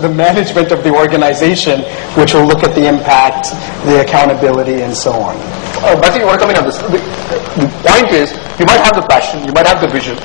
The management of the organization, which will look at the impact, the accountability, and so on. I think you want to come in on this. The point is, you might have the passion, you might have the vision,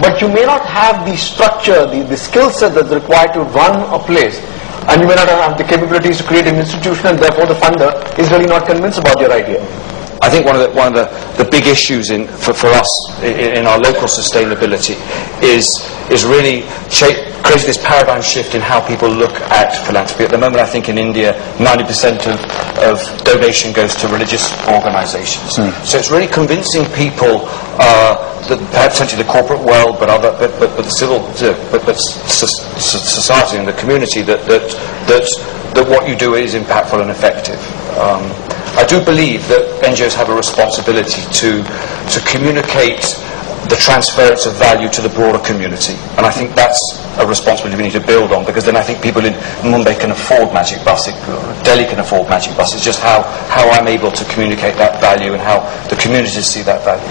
but you may not have the structure, the skill set that's required to run a place, and you may not have the capabilities to create an institution, and therefore the funder is really not convinced about your idea. I think one of the big issues for us in our local sustainability is really creating this paradigm shift in how people look at philanthropy. At the moment, I think in India, 90% of donation goes to religious organisations. So it's really convincing people that potentially the corporate world, but the civil, but society and the community that what you do is impactful and effective. I do believe that NGOs have a responsibility to communicate the transference of value to the broader community, and I think that's a responsibility we need to build on, because then I think people in Mumbai can afford magic buses, Delhi can afford magic buses. Just how I'm able to communicate that value and how the communities see that value.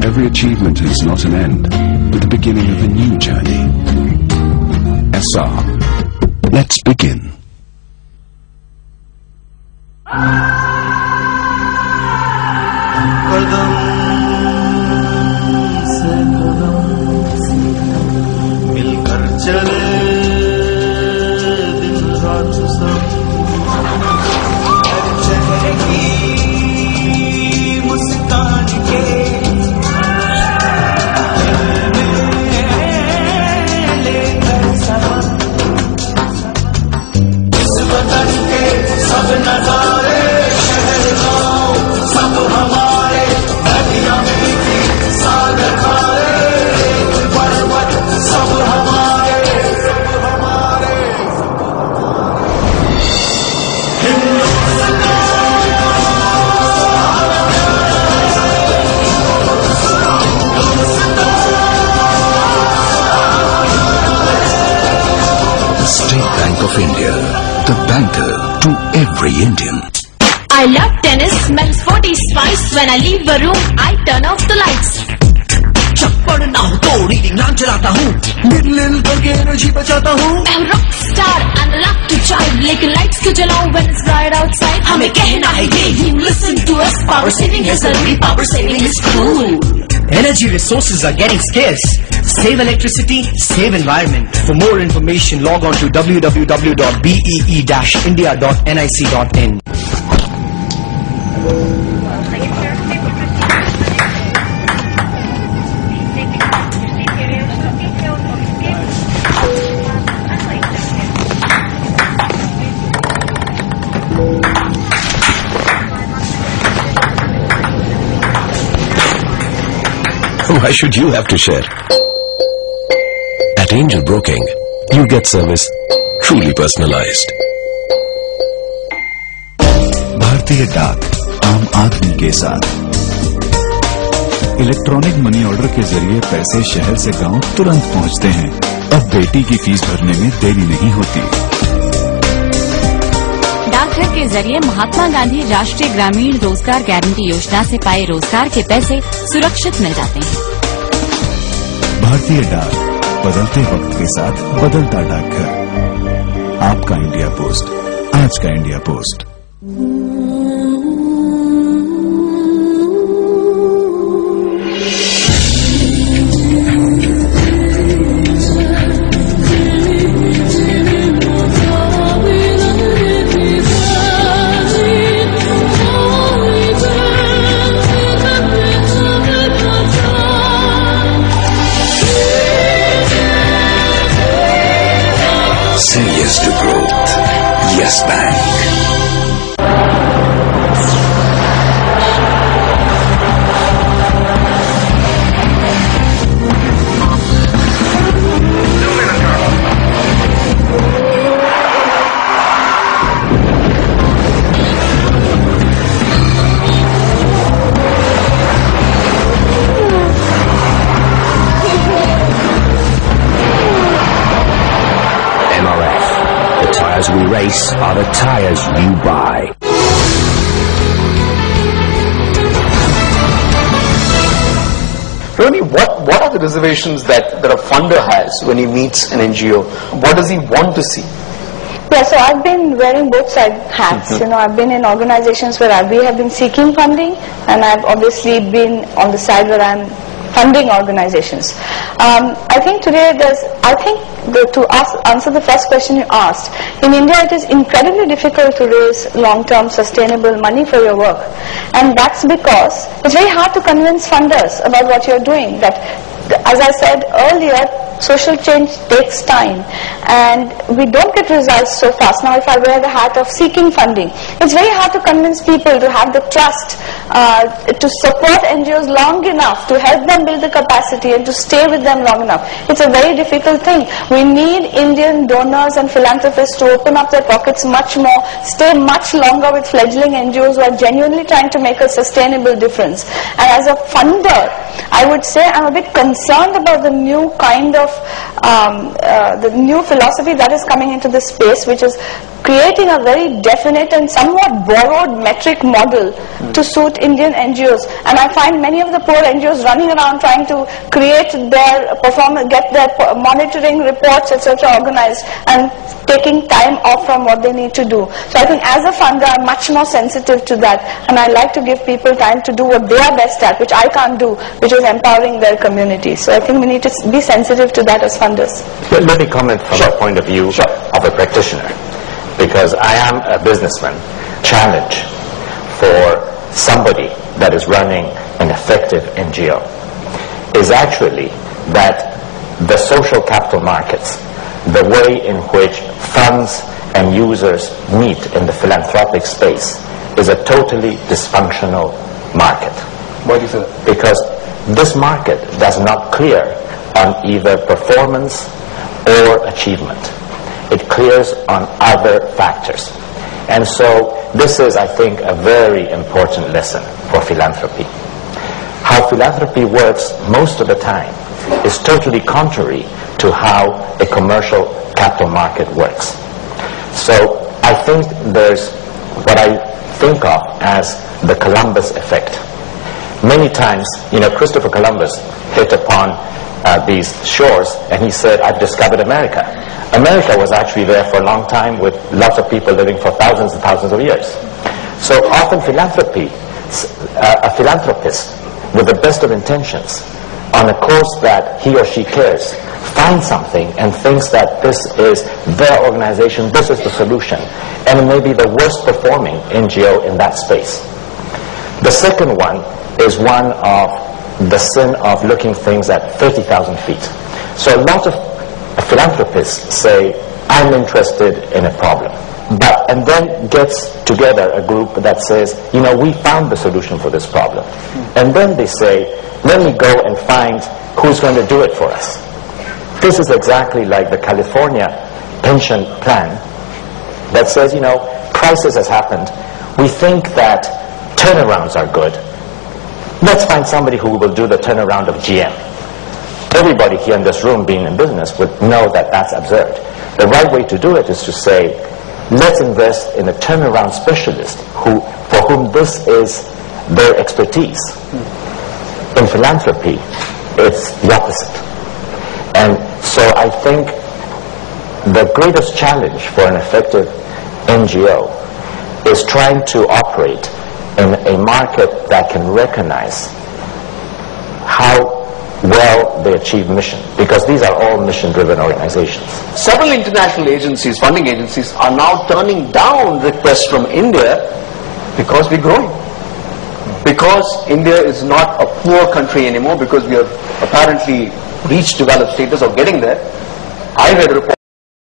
Every achievement is not an end, but the beginning of a new journey. SR. Let's begin. Of India, the banker to every Indian. I love tennis, smells 40 spice. When I leave a room, I turn off the lights. चप्पड़ ना हो तो reading नाम चलाता हूँ, middle करके energy बचाता हूँ. I'm a rock star and I love to chive, लेकिन lights क्यों जलाऊं when it's bright outside? हमें कहना है ये, you listen to us. Power saving is early, power saving is cool. Energy resources are getting scarce. Save electricity, save environment. For more information, log on to www.bee-india.nic.in. Why should you have to share? At Angel Broking, you get service truly personalized. भारतीय डाक आम आदमी के साथ electronic money order के जरिए पैसे शहर से गांव तुरंत पहुंचते हैं. अब बेटी की फीस भरने में देरी नहीं होती. डाकघर के जरिए महात्मा गांधी राष्ट्रीय ग्रामीण रोजगार गारंटी योजना से पाए रोजगार के पैसे सुरक्षित मिल जाते हैं. भारतीय डाक, बदलते वक्त के साथ बदलता डाकघर. आपका इंडिया पोस्ट, आज का India post. Cheers to growth. Yes Bank. Tires we race are the tires you buy. Really, what are the reservations that a funder has when he meets an NGO? What does he want to see? Yeah, so I've been wearing both side hats. I've been in organizations where we have been seeking funding, and I've obviously been on the side where I'm funding organizations. I think today to answer the first question you asked, in India it is incredibly difficult to raise long-term sustainable money for your work. And that's because it's very hard to convince funders about what you're doing. That, as I said earlier, social change takes time and we don't get results so fast. Now if I wear the hat of seeking funding, it's very hard to convince people to have the trust to support NGOs long enough, to help them build the capacity and to stay with them long enough. It's a very difficult thing. We need Indian donors and philanthropists to open up their pockets much more, stay much longer with fledgling NGOs who are genuinely trying to make a sustainable difference. And as a funder, I would say I'm a bit concerned about the new kind of the new philosophy that is coming into this space, which is creating a very definite and somewhat borrowed metric model to suit Indian NGOs. And I find many of the poor NGOs running around trying to create their performance, get their monitoring reports, etc. organized, and taking time off from what they need to do. So I think as a funder, I'm much more sensitive to that, and I like to give people time to do what they are best at, which I can't do, which is empowering their community. So I think we need to be sensitive to that as funders. Well, let me comment from the point of view of a practitioner, because I am a businessman. Challenge for somebody that is running an effective NGO is actually that the social capital markets, the way in which funds and users meet in the philanthropic space, is a totally dysfunctional market. Why do you say that? Because this market does not clear on either performance or achievement. It clears on other factors. And so this is, I think, a very important lesson for philanthropy. How philanthropy works most of the time is totally contrary to how a commercial capital market works. So I think there's what I think of as the Columbus effect. Many times, Christopher Columbus hit upon these shores and he said, I've discovered America. America was actually there for a long time with lots of people living for thousands and thousands of years. So often philanthropy, a philanthropist with the best of intentions on a course that he or she cares, finds something and thinks that this is their organization, this is the solution, and it may be the worst performing NGO in that space. The second one is one of the sin of looking things at 30,000 feet. So a lot of philanthropists say, I'm interested in a problem, and then gets together a group that says, we found the solution for this problem. And then they say, let me go and find who's going to do it for us. This is exactly like the California pension plan that says, crisis has happened. We think that turnarounds are good. Let's find somebody who will do the turnaround of GM. Everybody here in this room being in business would know that that's absurd. The right way to do it is to say, let's invest in a turnaround specialist for whom this is their expertise. In philanthropy, it's the opposite. And so I think the greatest challenge for an effective NGO is trying to operate in a market that can recognize how well they achieve mission, because these are all mission-driven organizations. Several international agencies, funding agencies, are now turning down requests from India because we're growing. Because India is not a poor country anymore, because we have apparently reached developed status or getting there. I read a report